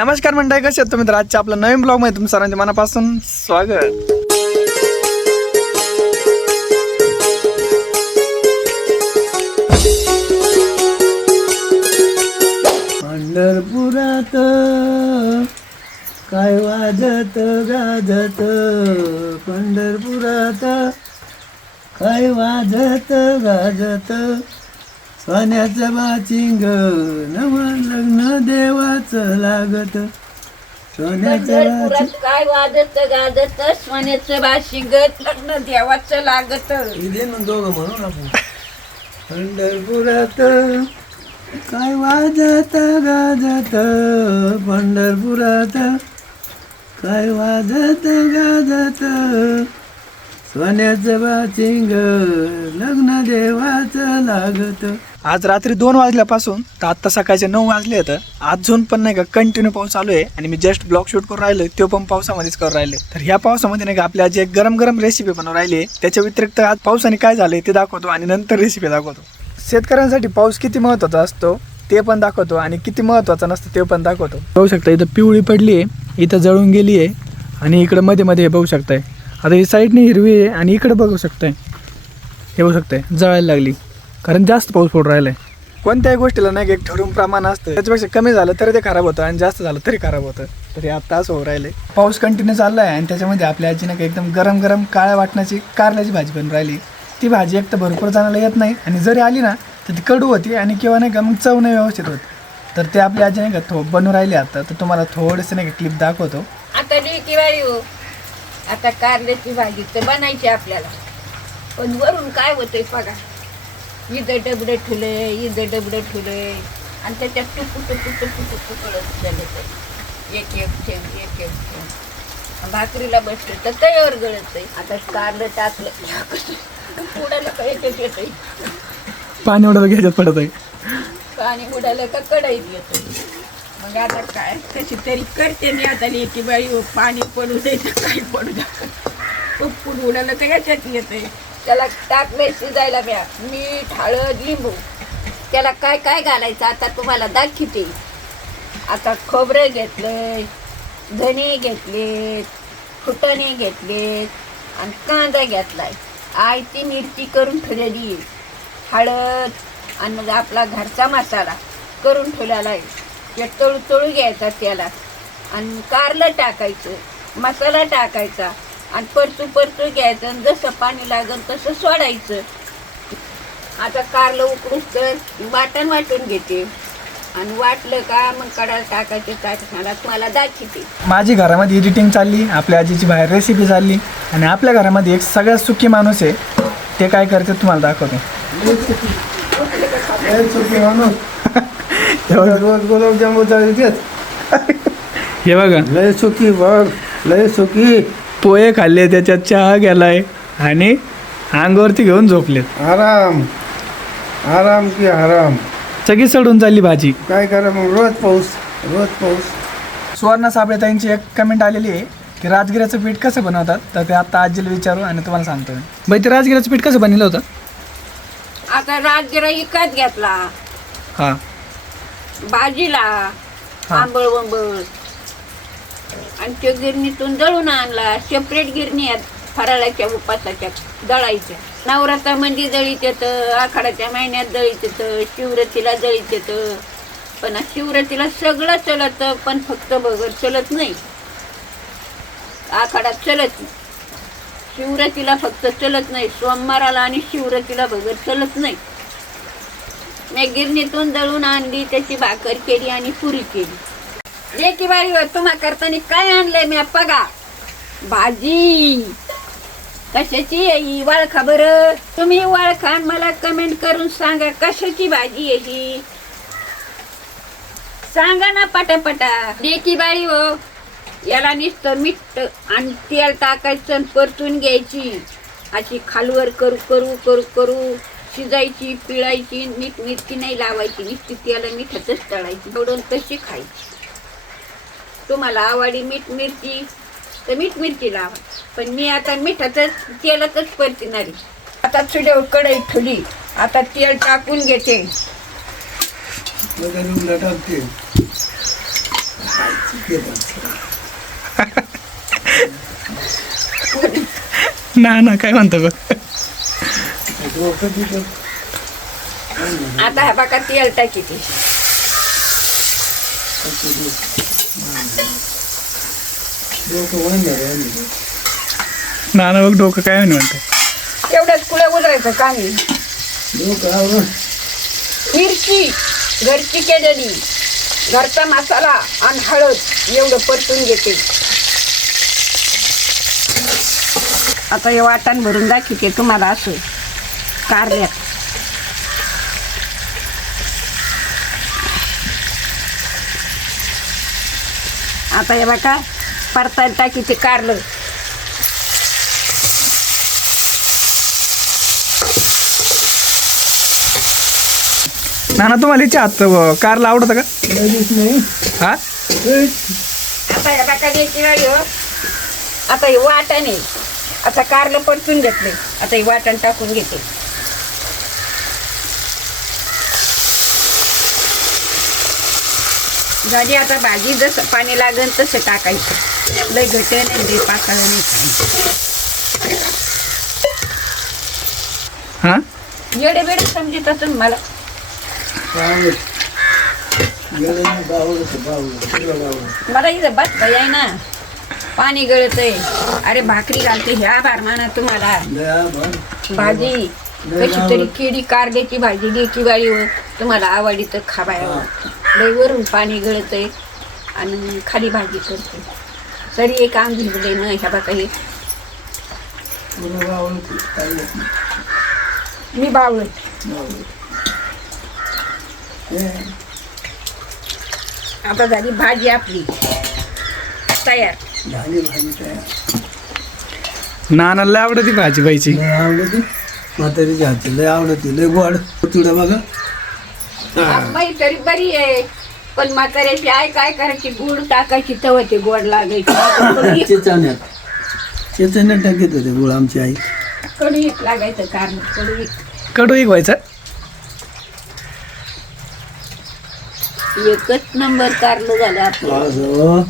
नमस्कार मंडळी, कसे आहेत तुम्ही? तर आजच्या आपल्या नवीन ब्लॉग मध्ये तुमचं सर्वांचे मनापासून स्वागत. पंढरपुरात काय वाजत गाजत, पंढरपुरात काय वाजत गाजत, सोन्याचं बाचिंग नवं लग्न देवाचं लागत. पंढरपुरात काय वाजत गाजत, सोन्याचं बाशिंगत लग्न देवाचं लागत. दोघं म्हणून आपण पंढरपुरात काय वाजत गाजत, पंढरपुरात काय वाजत गाजत, सोन्याचं बाचिंग लग्न देवाचं लागत. आज रात्री 2 वाजल्यापासून तर आता सकाळचे 9 वाजले आहेत. अजून पण नाही का कंटिन्यू पाऊस चालू आहे आणि मी जस्ट ब्लॉग शूट करून राहिलो, तो पण पावसामध्येच करून राहिले. तर ह्या पावसामध्ये नाही का आपली आज एक गरम गरम रेसिपी बनवून राहिली आहे. त्याच्या व्यतिरिक्त आज पावसाने काय झालंय ते दाखवतो आणि नंतर रेसिपी दाखवतो. शेतकऱ्यांसाठी पाऊस किती महत्त्वाचा असतो ते पण दाखवतो आणि किती महत्त्वाचा नसतं ते पण दाखवतो. बघू शकता इथं पिवळी पडली आहे, इथं जळून गेली आहे आणि इकडं मध्ये मध्ये हे बघू शकताय. आता ही साईडने हिरवी आहे आणि इकडे बघू शकताय, हे बघू शकताय जळायला लागली कारण जास्त पाऊस पडून राहिलाय. कोणत्याही गोष्टीला नाही एक ठरवून प्रमाण असतं, त्याच्यापेक्षा कमी झालं तरी ते खराब होतं आणि जास्त झालं तरी खराब होतं. तरी आता असं होऊ राहिले. पाऊस कंटिन्यू चालला आहे आणि त्याच्यामध्ये आपल्या आजी नाही एकदम गरम गरम काळ्या वाटणाची कारल्याची भाजी बनवून राहिली. ती भाजी एक तर भरपूर जणांना येत नाही आणि जरी आली ना तर ती कडू होती आणि किंवा नाही का मग चव नाही व्यवस्थित होत. तर ते आपल्या आजी नाही का बनवून राहिले. आता तर तुम्हाला थोडेसे नाही का क्लिप दाखवतो. आता किंवा आता कारल्याची भाजी तर बनायची आपल्याला, पण वरून काय होतंय बघा, इथं डबडं ठुले इथं डबडं ठुले आणि त्याच्यात टुकू टुकू टुकू टुकू कळत झालं. एक एक थेंब एक एक थेंब भाकरीला बसलं तर तयार गळत आहे. आता कारलं टाकलं उडालं का याच्यात येतंय, पाणी उडत घ्यायच्यात पडत आहे, पाणी उडालं का कढईत येतंय. मग आता काय कशी तरी करते मी आता लेकी बाई, पाणी पडू दे तर काही पडू द्या, उडपून उडालं तर याच्यात येतंय. त्याला टाकलंय शिजायला म्या मीठ हळद लिंबू. त्याला काय काय घालायचं आता तुम्हाला दाखवते. आता खोबरं घेतलंय, धने घेतलेत, फुटाणे घेतलेत आणि कांदा घेतलाय, आयती मिरची करून ठेवलेली, हळद आणि आपला घरचा मसाला करून ठेवलेला आहे. ते तळू तळू घ्यायचा त्याला आणि कारलं टाकायचं, मसाला टाकायचा आणि परतू घ्यायचं आणि जसं पाणी लागेल तसं सोडायचं. आता कारलं उकडून तर वाटण वाटून घेते आणि वाटलं का मग कडाला टाकायचे. टाकण्याला तुम्हाला दाखवते. माझी घरामध्ये एडिटिंग चालली, आपल्या आजीची बाहेर रेसिपी चालली आणि आपल्या घरामध्ये एक सगळ्यात सुखी माणूस आहे. ते काय करते तुम्हाला दाखवतो. रोज गुलाबजामुन चालतेच, हे बघा लय सुखी बघ, लय सुखी. पोहे खाल्ले, त्याच्यात चहा गेलाय आणि अंगावरती घेऊन झोपलेत. आराम आराम की आराम. सगळी सडून चालली भाजी. काय करा मग, रोज पाऊस रोज पाऊस. सुवर्णा साबळेताईंची एक कमेंट आलेली आहे की राजगिऱ्याचं पीठ कसं बनवतात, तर ते आता आजीला विचारू आणि तुम्हाला सांगतो. बाई, ते राजगिऱ्याचं पीठ कसं बनवलं होतं? आता राजगिरा विकत घेतला, हां भाजीला आंबळ वंबळ आणि त्या गिरणीतून दळून आणला. सेपरेट गिरणी आहेत फराळाच्या उपासाच्या दळायच्या. नवरात्रामध्ये दळीत येतं, आखाडाच्या महिन्यात दळीत येतं, शिवरात्रीला दळीत येतं. पण शिवरात्रीला सगळं चलतं पण फक्त बगर चलत नाही. आखाडात चलत, शिवरात्रीला फक्त चलत नाही. सोमवाराला आणि शिवरात्रीला बगर चलत नाही. मी गिरणीतून दळून आणली, त्याची भाकर केली आणि पुरी केली. लेकी बाई, तुम्हा करताना काय आणलंय मी बघा, भाजी. कशाची आहे ही वाळखा बरं, तुम्ही वाळखा मला कमेंट करून सांगा कशाची भाजी आहे ही, सांगा ना पटापटा. लेकी बाई हो, याला नुसतं मीठ आणि तेल टाकायचं आणि परतून घ्यायची. अशी खालवर करू करू करू करू शिजायची, पिळायची. मीठ मिरची नाही लावायची, नुसती त्याला मिठातच तळायची. एवढं तशी खायची. तुम्हाला आवडी मीठ मिरची तर मीठ मिरची लावा, पण मी आता मिठातच तेलातच परतीनारी. आता चुलीवर कढई ठेवली, आता तेल टाकून घेते. टाकते ना काय म्हणतो बघ. आता हा बघा तेल टाकी ती नाना बघ डोकं काय म्हणतं. तेवढंच कुठे उतरायचं कामी. मिरची घरची केलेली, घरचा मसाला आणि हळद एवढं परतून घेते. आता हे वाटण भरून दाखवते तुम्हाला असं कारल्यात. आता हे बघा परतायला टाकीचे कारलं. नाना तुम्हाला हिच्या हात कारला आवडतं का? नाही हा आता हे बघा द्यायची वेळ हो. आता हे वाटण आहे. आता कारलं परतून घेतले. आता हे वाटण टाकून घेते. झाली आता भाजी जसं पाणी लागेल तसं टाकायचं. लय घट नाही दे पातळ नाही काही. हा येडे बेडे समजत मला. मला इथं बसता याय ना. पाणी गळतंय. अरे भाकरी घालते ह्या बारमाना तुम्हाला. भाजी कशी तरी केळी कारल्याची भाजी द्यायची बाळीवर तुम्हाला आवडली तर खावायला. लय वरून पाणी गळतंय आणि खाली भाजी करते. तरी एक काम भिजलंय ना ह्या बघा हे. मी बावळत. आता झाली भाजी आपली तयार. नानाला लय आवडती भाजी पाहिजे. लय आवडती म्हातारीची हाती लय आवडती. लय गोड तुला बघा. बाई तरी बरी आहे. पण म्हाताऱ्याची आई काय करायची गुळ टाकायची तेव्हा ते गोड लागायची. चेतन टाकीत होते गुळ आमची आई. कडू लागायचं कारण कडू एक व्हायचं. एकच नंबर कारलं झालं आपलं.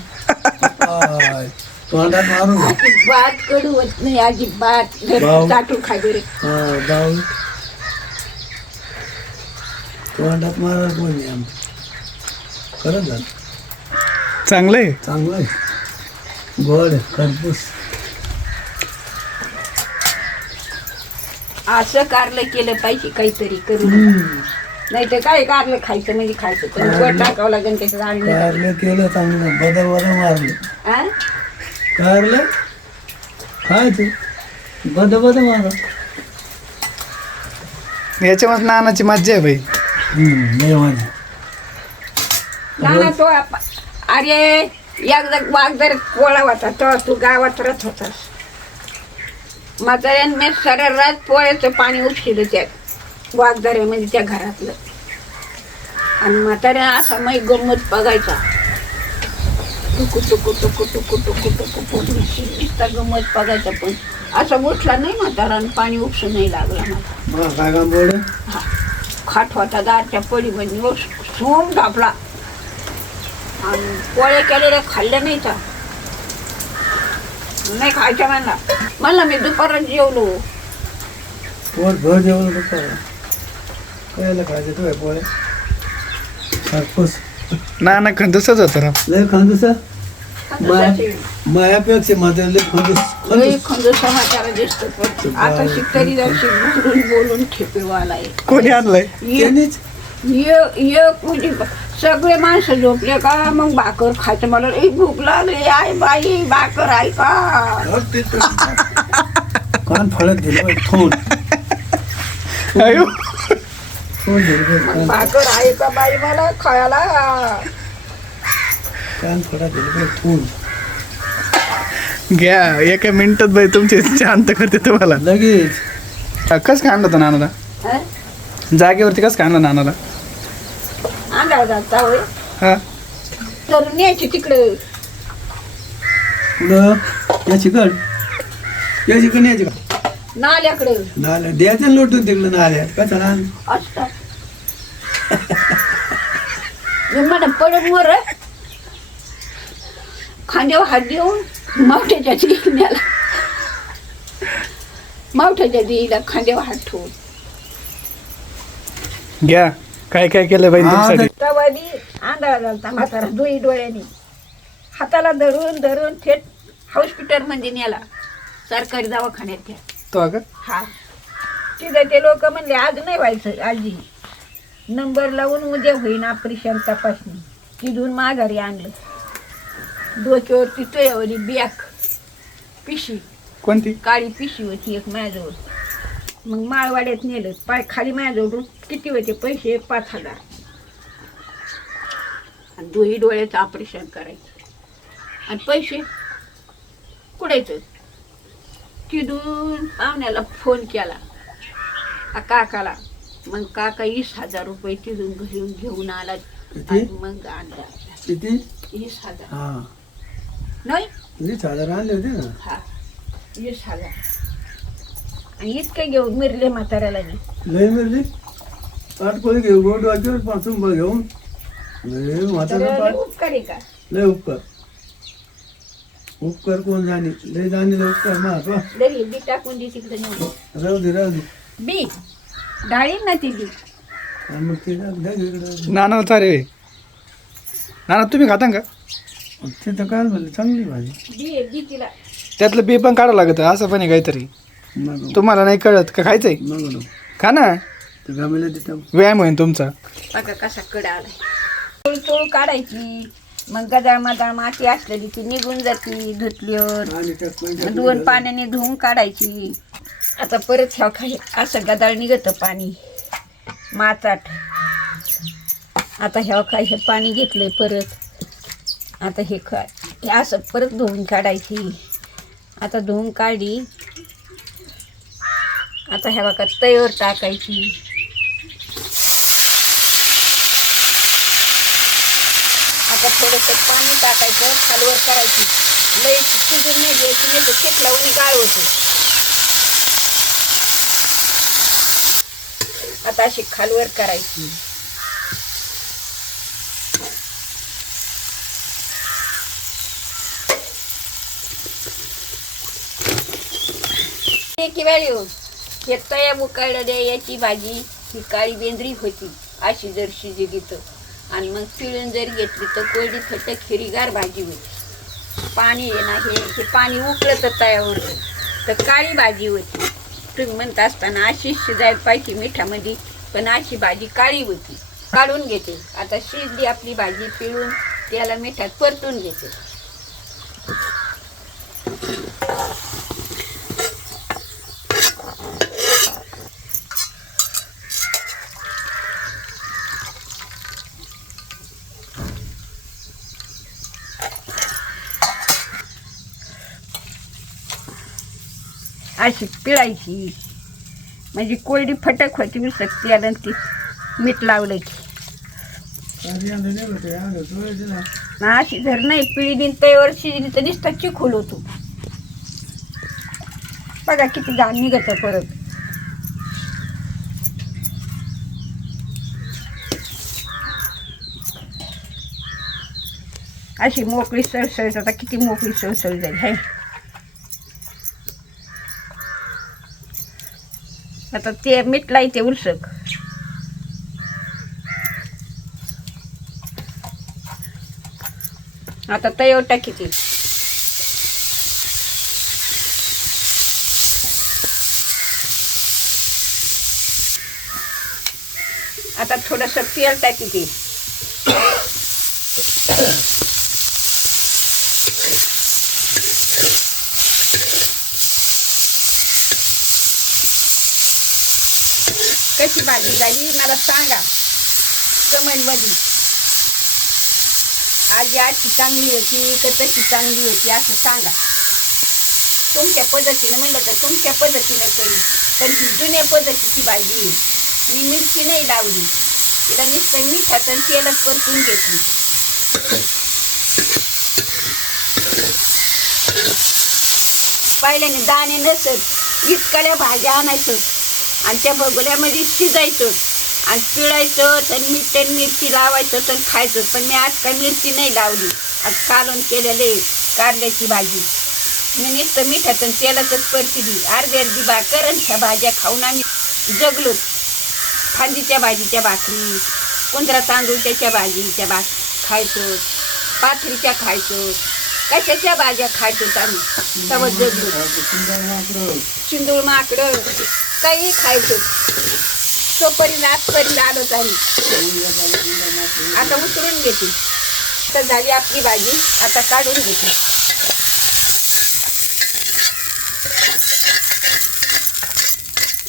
तोंडात मारून अजिबात कडू होत नाही. अजिबात वाव. चाटून खाय बरे. तोंडात मारा कोणी आम खरंच झालं. चांगलं आहे. चांगलं आहे. गोड खरपूस. असं कारलं केलं पाहिजे काहीतरी करून. नाही तर काय कारलं खायचं म्हणजे खायचं. पण गोड टाकावं लागेल त्याच्यात. आणलं कारलं केलं चांगलं. बदल मारलं. हा कारलं खायचं. बद मारा. याच्यामध्ये नानाची मज्जा आहे बाई. नाही माझी. ना तो अरे एकदा वाघदार पोळा होता तो तू गावात राहत होतास. म्हाताऱ्यानं मी सरळ रात पोळ्याचं पाणी उपशिलं त्या वाघदारे म्हणजे त्या घरातलं. आणि म्हाताऱ्या असा मै गंमत बघायचा. टुकू टुकू टुकू टुकू टुकू टुकू टुकू नुसता गंमत बघायचा. पण असं उठला नाही म्हातारा आणि पाणी उपसू नाही लागला मला. काय काम बोल. खाट होता दारच्या पडी म्हणजे सोम ढापला. आणि पोळ्या केलेल्या खाल्ल्या नाही का नाही खायच्या म्हणला मी दुपारात जेवलो. पोट भर जेवण फक्त कायला खायचं तुझ्या पोळे खरपूस. नाना खंदूसच होतं राव. लय खंदूस. मायापेक्षा माझ्या लय खंदूस. खंदू समाचार दिसतो. पण आता शिकतरी जायची बोलून बोलून ठेपेवालाय. कोणी आणलंय? त्यांनीच म्हणजे सगळे माणसं झोपले का मग भाकर खायचं. मला भूक लागली आई बाई भाकर आहे का. कान फळत दिलं थोड अयो थोड दिलं मग भाकर आहे का बाई मला खायला. कान फळत दिलं थोड. घ्या एका मिनिटात बाई तुमची शांत करते तुम्हाला. लगेच कस काय आणलं होतं नानाला? हं? जागेवरती कस काय आणलं नानाला? अंधार जाता होय हा तर न्यायची तिकडं. पुढं याची कड याची का नाल्याकडं नाल्या द्यायचं लोटून तिकडं नाल्यात का चला. असतात. मला पडत मोर खांद्यावर हात देऊन मावठ्याच्या देईला खांद्यावर हात ठेवून घ्या काय काय केलं बाई हा, तुमच्यासाठी तवा बी आंधळा झालता म्हातारा डोळ्याने हाताला धरून धरून थेट हॉस्पिटलमध्ये नेला सरकारी दवाखान्यात घ्या तो का हा तिथे ते लोक म्हणले आज नाही व्हायचं आजी नंबर लावून उद्या होईन ऑपरेशन तपासणी तिथून माघारी आणलं डोक्यावरती तुझ्यावरी बॅग पिशी कोणती काळी पिशी होती एक माझ्याजवळ मग माळवाड्यात नेलं पाय खाली माझ्याजवळ किती होते पैसे 5,000 आणि दोही डोळ्याचं ऑपरेशन करायचं आणि पैसे कुडायचं तिथून पाहुण्याला फोन केला काकाला मग काका 20,000 रुपये तिथून घेऊन आला आणि मग आणला किती 20,000 हा नाही 20,000 आणले होते ना हा 20,000 आणि इतकं घेऊन मिरले म्हाताऱ्याला मी लय मिरली पाठपोळी घेऊ गोड वाक्यावर पासून घेऊन लय म्हातारा म्हाताऱ्याला पाठ उपकार आहे का लय उपकार उपकार कोण जाणे लय जाणे उपकार मा लई बी टाकून दे तिकडे नेऊन राहू दे बी डाळी ना ती बी आणि मग ते इकडं नाना चारे नाना तुम्ही खाता का ते तर काय म्हणलं चांगली भाजी बी आहे, बी तिला त्यातलं बी पण काढावं लागतं असं पण आहे काहीतरी मग तुम्हाला नाही कळत का खायचंय मग खा ना ते गामीला देतो व्यायाम होईल तुमचा बघा कसा कडा आलाय चोळ काढायची मग गदाळ मदाळ माती असलेली ती निघून जाती धुतल्यावर आणि त्यात 2 पाण्याने धुवून काढायची आता परत ह्या काही असं गदाळ निघतं पाणी माचाट आता ह्या काही हे पाणी घेतलंय परत आता हे असं परत धुवून काढायची आता धुवून काढली आता ह्या बघा तयावर टाकायची आता थोडंसं पाणी टाकायचं खालवर करायची लई शिजून नाही द्यायची नाही तर शेत लावून गाळ होतो आता अशी खालवर करायची हे तया मुकायला याची भाजी ही काळी बेंद्री होती अशी जर शिजली तर आणि मग पिळून जर घेतली तर कोरडी फटक हिरवीगार भाजी होती पाणी आहे ना हे पाणी उकळत तयावर तर काळी भाजी होती तुम्ही म्हणत असताना अशी शिजायला पाहिजे मिठामध्ये पण अशी भाजी काळी होती काढून घेते आता शिजली आपली भाजी पिळून त्याला मिठात परतून घेते अशी पिळायची म्हणजे कोरडी फटक होती मी सक्ती आलं ती मीठ लावलं की अशी जर नाही पिळी तयावर शिजली तर नुसता चिखोल होतो बघा किती घाण निघतं परत अशी मोकळी सळसळीत आता किती मोकळी सळसळ जाईल है आता ते मीठ लायते उलसक आता तयावर टाकी ती आता थोडंसं तेल टाकी ती कशी भाजी झाली मला सांगा कमेंटमध्ये आजी आजची चांगली होती का तशी चांगली होती असं सांगा तुमच्या पद्धतीने म्हणलं तर तुमच्या पद्धतीने करी पण ही जुन्या पद्धतीची भाजी आहे मी मिरची नाही लावली तिला नुसतं मिठाचं तेलच परतून घेतली पहिल्याने दाणे नसत इतकल्या भाज्या आणायचं आणि त्या बगोल्यामध्ये शिजायचं आणि पिळायचं तर मीठ मिरची लावायचं तर खायचं पण मी आज काय मिरची नाही लावली आज कालवण केलेले कारल्याची भाजी मी नुसतं मिठाचं आणि तेलाचंच परती अर्धी भाकर आणि ह्या भाज्या खाऊन आम्ही जगलो. फांदीच्या भाजीच्या भाकरी, कुंदरा तांदूळच्या भाजीच्या खायचो, पाथरीच्या खायचो, कशाच्या भाज्या खायचो आम्ही तेव्हा जगलो. शिंदूळ माकडं काही खायचो. तोपर्यंत आजपर्यंत आलोच आम्ही. आता उतरून घेते. आता झाली आपली भाजी, आता काढून घेते.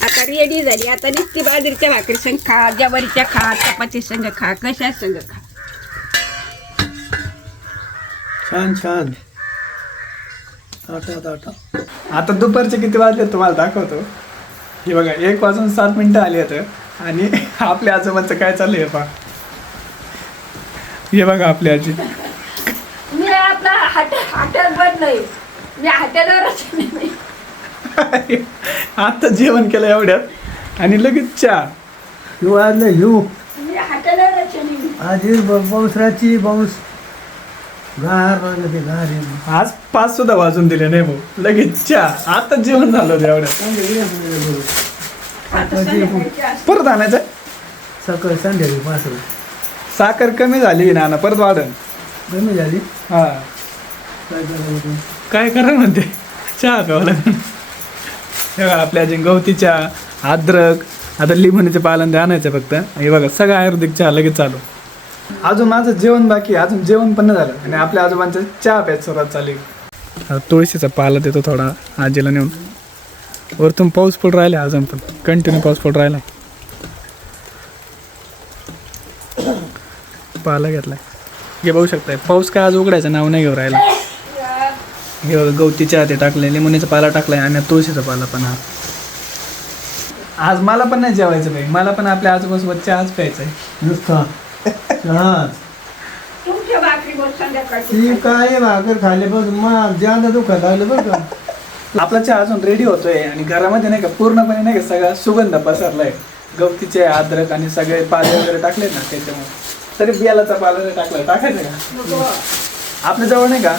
आता रेडी झाली. आता नुसती बाजरीच्या भाकरी संग खा, ज्वारीच्या खा, चपाती संग खा, कशा संग खा. छान छान. टाटा. आता दुपारचे किती वाजले तुम्हाला दाखवतो. हे बघा 1:07 आली आता आणि आपल्या आजोबांचं काय चालू आहे पहा. हे बघा आपली आजी. मी आपला हॉटेल बंद नाही, मी हॉटेलवरच नाही. आता जेवण केलं एवढ्यात आणि लगेच चहा. हिव आजलं हिव. मी हॉटेलवरच नाही. आधी पाऊसराची पाऊस गार लागलं ते गार आहे. आज 5 सुद्धा वाजून दिले नाही भाऊ. लगेच चहा. आता जेवण झालं होतं एवढ्यात. आता संध्याकाळची असते. परत आणायचं. सकाळी संध्याकाळी 5 साखर कमी झाली ना परत वाढन. कमी झाली. हा काय करायचं. काय करा म्हणते चहा प्यावं लागेल. हे बघा आपल्या अजून गवती चहा, अद्रक, आता लिंबूचे पालन ते आणायचं फक्त. हे बघा सगळं आयुर्वेदिक चहा लगेच चालू. अजून माझं जेवण बाकी, अजून जेवण पण नाही झालं आणि आपल्या आजोबांचं चहा प्यायचं सुरुवात चालू. आता तुळशीचा पाला देतो थोडा आजीला नेऊन. वरतून पाऊस पडून राहिला, अजून पण कंटिन्यू पाऊस पडून राहिला. पाला घेतलाय. हे बघू शकताय पाऊस काय आज उघडायचं नाव नाही घेऊ राहिला. हे बघा गवती चहा ते टाकले, लिंबूचा पाला टाकलाय आणि तुळशीचा पाला पण. हा आज मला पण नाही जेवायचं बाई, मला पण आपल्या आजोबासोबत चहाच प्यायचा आहे नुसता चहा. तुमच्या भाकरी बोल संध्याकाळची. ती काय भाकर खाल्ले बघ मग ज्यादा दुखत लागलं बरं का. आपला चहा अजून रेडी होतोय आणि घरामध्ये नाही का पूर्णपणे नाही का सगळा सुगंध पसरलाय. गवतीचे अद्रक आणि सगळे पाले वगैरे टाकले ना त्याच्यामुळे. तरी बियालाचा पाला नाही टाकलाय, टाकायचं का नको. आपल्या जवळ नाही का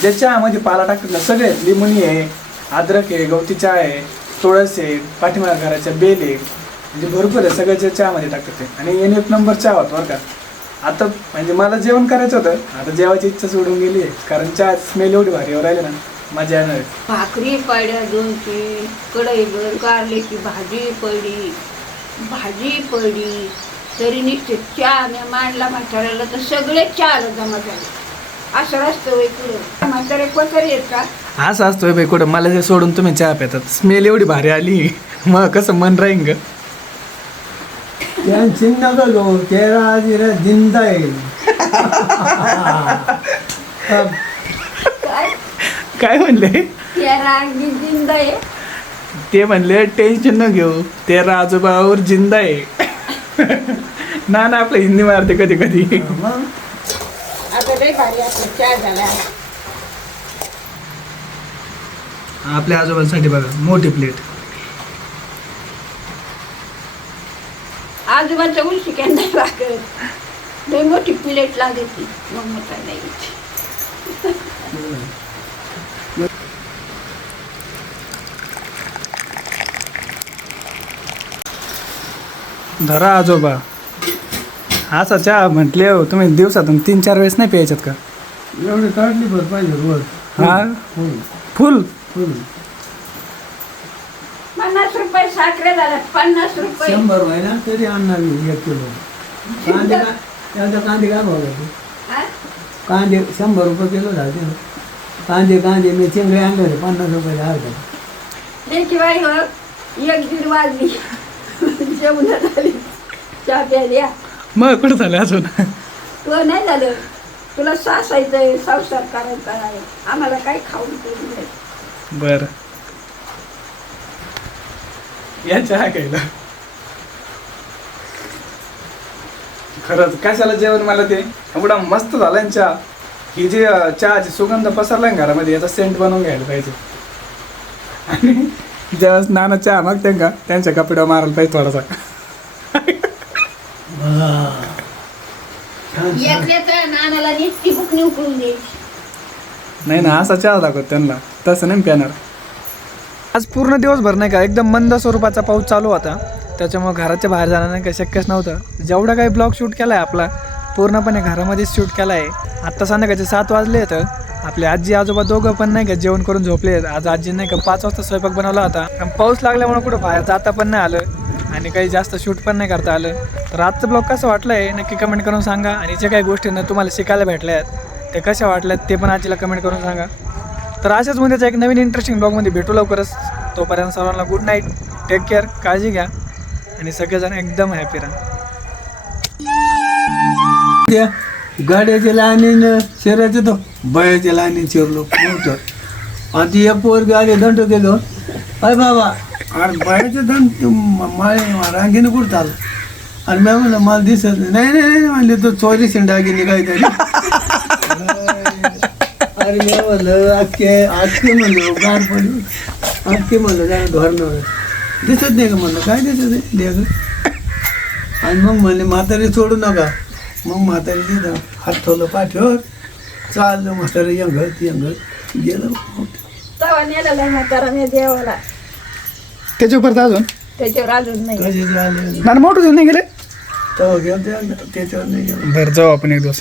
ज्या चहामध्ये पाला टाकतात ना सगळे, लिंबुनी आहे, अद्रक आहे, गवती चहा आहे, तुळस आहे, पाठीमागा घराच्या बेल आहे, म्हणजे भरपूर आहे सगळ्याच्या चहामध्ये टाकतात ते. आणि याने 1 नंबर चहा होतो बरं का. आता म्हणजे मला जेवण करायचं होतं, आता जेवायची इच्छा सोडून गेली आहे कारण चहा स्मेल एवढी भारी राहिले ना, मजा येणार आहे. भाकरी पडल्या 2-3, कढईभर कारल्याची भाजी पडली, तरी निश्चित चहा मी मांडला म्हाताऱ्याला तर सगळे चहाला जमा झाले. असं रस्तं होय पुढं. म्हातारे कोतरी येत का. असं असतोय बाई कुठं मला ते सोडून तुम्ही चहा पितात. स्मेल एवढी भारी आली मग कसं मन राहीन ग. टेन्शन नका घेऊ. तेरा आधी जिंदा येईल. काय काय म्हणले त्या रागी जिंदा आहे. ते म्हणले टेन्शन न घेऊ, तेरा आजोबावर जिंदा आहे. ना आपलं हिंदी मारते कधी कधी. मग आता लय भारी आपला चहा झाला. आपल्या आजोबांसाठी बघा मोठी प्लेट. आजोबांच्या उलशी नाही भाकर लय मोठी प्लेट लागते. मग मोठा नाही. धरा आजोबा. असा चहा म्हटले हो तुम्ही दिवसातून 3-4 वेळेस नाही प्यायच्यात का. एवढी काढली बरं पाहिजे रोज. हा फुल फुल. फुल. 50 रुपये साखरे झाल्या. 50 रुपये 100 रुपये ना तरी आणणार मी 1 किलो. कांदे त्याचा कांदे काय भाव लागते. हा? कांदे 100 रुपये किलो झाले ना. कांदे मी चिंगडे आणले होते 50 रुपये अर्धा. त्याची बाई हो 1-1:30 वाजली. जेवण झाली. चहा प्यायला मग कुठं झालं अजून. तुला नाही झालं. तुला सासायचंय, संसार करायचा आहे. आम्हाला काय खाऊन पिऊन नाही. बर या चहा घ्यायला खरंच कशाला जेवण मला ते एवढा मस्त झाला ना चहा. ही जी चहाची सुगंध पसरलाय ना घरामध्ये याचा सेंट बनवून घ्यायला पाहिजे. आणि ज्यावेळेस नाना चहा मागते का त्यांच्या कपड्यावर मारायला पाहिजे थोडासा. छान छान. एकल्या तर नानाला नीटकी बुकणी उकळून द्यायची. नाही ना असा चहा दाखवत त्यांना, तसं नाही पिणार. आज पूर्ण दिवसभर नाही का एकदम मंद स्वरूपाचा पाऊस चालू होता, त्याच्यामुळे घराच्या बाहेर जाणं नाही का शक्यच नव्हतं. जेवढा काही ब्लॉग शूट केला आहे आपला पूर्णपणे घरामध्येच शूट केला आहे. आत्ता संध्याकाळचे 7 वाजले तर आपले आजी आजोबा दोघं पण नाही का जेवण करून झोपले आहेत. आज आजी नाही का 5 वाजता स्वयंपाक बनवला होता. कारण पाऊस लागल्यामुळे कुठं बाहेर जाता पण नाही आलं आणि काही जास्त शूट पण नाही करता आलं. तर आजचं ब्लॉग कसं वाटलं आहे नक्की कमेंट करून सांगा. आणि जे काही गोष्टींना तुम्हाला शिकायला भेटल्या आहेत ते कशा वाटल्यात ते पण आजीला कमेंट करून सांगा. तर अशाच उद्याच्या एक नवीन इंटरेस्टिंग ब्लॉगमध्ये भेटू लवकरच. तोपर्यंत सर्वांना गुड नाईट, टेक केअर, काळजी घ्या आणि सगळेजण एकदम हॅपी राहा. त्या गाड्याच्या लाईनीनं शिरायचं तो बयाच्या लाईनीनं शिरलो मोठं. आणि ती एक पोरगी आली दंड गेलो, अरे बाबा अरे बयाचं दंड रांगेनं कुठं चाललं. आणि मी म्हणलं मला दिसत नाही. नाही नाही म्हणले तो चोरी शिंडागिनी काहीतरी. अरे मी म्हणलं आजके म्हणलं गार पडली, आजके म्हणलं जरा धोरणं दिसत नाही का म्हणलं, काय दिसत नाही लेकरं. आणि मग म्हणले म्हातारी सोडू नका. मग म्हातारी तिथं हात ठेवलं पाठीवर, चाललं म्हातारी यंगत गेलं. तवा नेलेला म्हातारा मी देवाला, त्याच्यावर परत अजून त्याच्यावर अजून नाही. कसे झाले मला मोठं नाही गेले. तेव्हा गेलं त्याच्यावर नाही गेलं. बरं जाऊ आपण एक दिवस.